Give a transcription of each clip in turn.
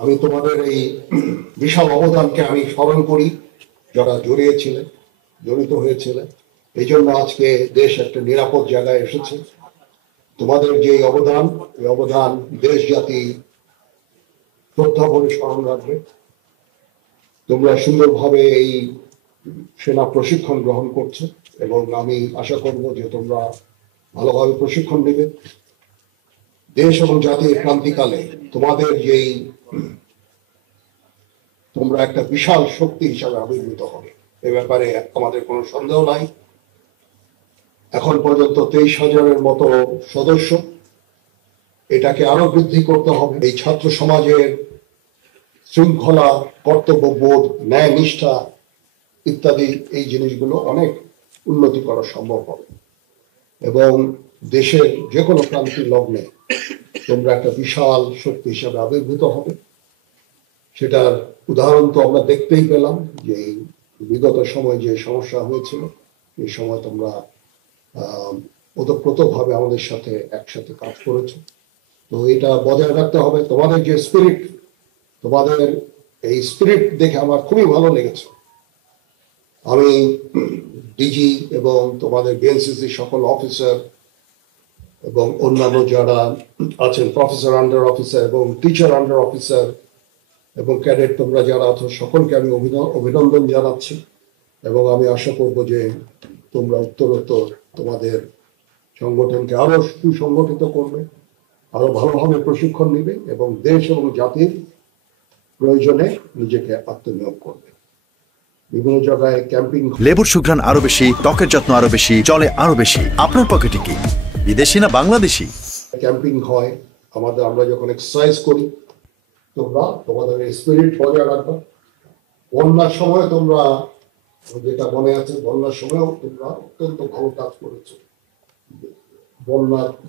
আমি তোমাদের এই বিশাল অবদানকে আমি স্মরণ করি, যারা জড়িত হয়েছিলেন। এই জন্য আজকে দেশ একটা নিরাপদ জায়গায় এসেছে। তোমাদের যে অবদান, এই অবদান দেশ জাতি শ্রদ্ধা ভরে স্মরণ রাখবে। তোমরা সুন্দরভাবে এই সেনা প্রশিক্ষণ গ্রহণ করছো এবং আমি আশা করব যে তোমরা ভালোভাবে প্রশিক্ষণ নেবে। দেশ এবং জাতির ক্রান্তিকালে তোমাদের যেই তোমরা একটা বিশাল শক্তি হিসাবে আবির্ভূত হবে, এ ব্যাপারে আমাদের কোনো সন্দেহ নাই। এখন পর্যন্ত 23,000-এর মতো সদস্য, এটাকে আরো বৃদ্ধি করতে হবে। এই ছাত্র সমাজের শৃঙ্খলা, কর্তব্যবোধ, ন্যায় নিষ্ঠা ইত্যাদি এই জিনিসগুলো অনেক উন্নতি করা সম্ভব হবে এবং দেশের যে কোনো ক্রান্তির লগ্নে তোমরা একটা বিশাল শক্তি হিসাবে আবির্ভূত হবে। সেটার উদাহরণ তো আমরা দেখতেই পেলাম যে বিগত সময় যে সমস্যা হয়েছিল, এই সময় তোমরা ওতপ্রোতভাবে আমাদের সাথে একসাথে কাজ করেছো। তো এটা বজায় রাখতে হবে। তোমাদের যে স্পিরিট, তোমাদের এই স্পিরিট দেখে আমার খুবই ভালো লেগেছে। আমি ডিজি এবং তোমাদের বিএনসিসি সকল অফিসার এবং অন্যান্য যারা আছেন, প্রফেসর আন্ডার অফিসার এবং টিচার আন্ডার অফিসার এবং ক্যাডেট, তোমরা যারা আছো সকলকে আমি অভিনন্দন জানাচ্ছি এবং আমি আশা করব যে তোমরা উত্তরোত্তর তোমাদের সংগঠনকে আরো সুসংগঠিত করবে, আরো ভালোভাবে প্রশিক্ষণ নিবে এবং দেশ এবং জাতির প্রয়োজনে নিজেকে আত্মনিয়োগ করবে। বিভিন্ন জায়গায় ক্যাম্পিং, লেবুর সুঘ্রাণ আরো বেশি, ত্বকের যত্ন আরো বেশি, চলে আরো বেশি। আপনার পকেটে কি বিদেশি না বাংলাদেশি? ক্যাম্পিং হয় আমরা যখন এক্সারসাইজ করি, তোমরা তোমাদের স্পিরিট বজায় রাখবে। বন্যার সময় তোমরা, যেটা মনে আছে, বন্যার সময়ও তোমরা অত্যন্ত ভালো কাজ করেছো।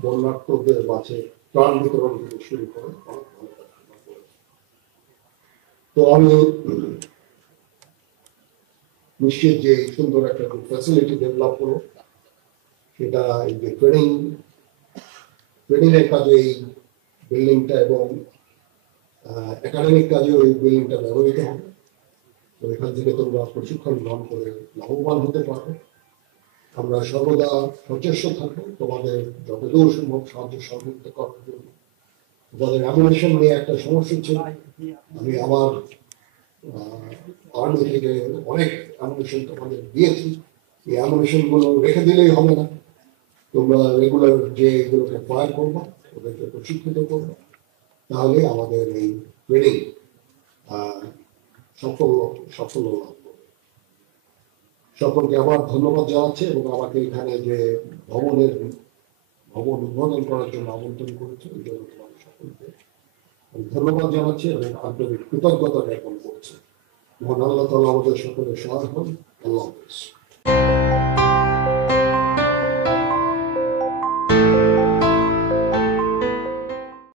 বন্যার্থদের মাঝে ত্রাণ বিতরণ থেকে শুরু করে অনেক ভালো কাজ করেছো। তো আমি নিশ্চিত যে সুন্দর একটা ফ্যাসিলিটি ডেভেলপ হলো, সেটা এই যে ট্রেনিং এর কাজে এই বিল্ডিংটা এবং একাডেমিক কাজে ওই বিল্ডিংটা ব্যবহৃত হবে। তো এখান থেকে তোমরা প্রশিক্ষণ গ্রহণ করে লাভবান হতে পারবে। আমরা সর্বদা সচেষ্ট থাকবো তোমাদের যতদূর সম্ভব সাহায্য সহযোগিতা করার জন্য। তোমাদের অ্যামুনেশন নিয়ে একটা সমস্যা ছিল। আমি আমার আর্মি থেকে অনেক অ্যামুনেশন তোমাদের দিয়েছি। এই অ্যামুনেশন গুলো রেখে দিলেই হবে না, তোমরা রেগুলার যে এগুলোকে ফায়ার করবো, ওদেরকে প্রশিক্ষিত করবো, তাহলে আমাদের এই ট্রেনিং সাফল্য লাভ করবে। সকলকে আবার ধন্যবাদ জানাচ্ছি এবং আমাকে এখানে যে ভবন উদ্বোধন করার জন্য আমন্ত্রণ করেছে, এই জন্য তোমাদের সকলকে ধন্যবাদ জানাচ্ছি এবং আন্তরিক কৃতজ্ঞতা জ্ঞাপন করছি। মহান আল্লাহ তাআলা আমাদের সকলের সহায় হন। আল্লাহ হাফেজ।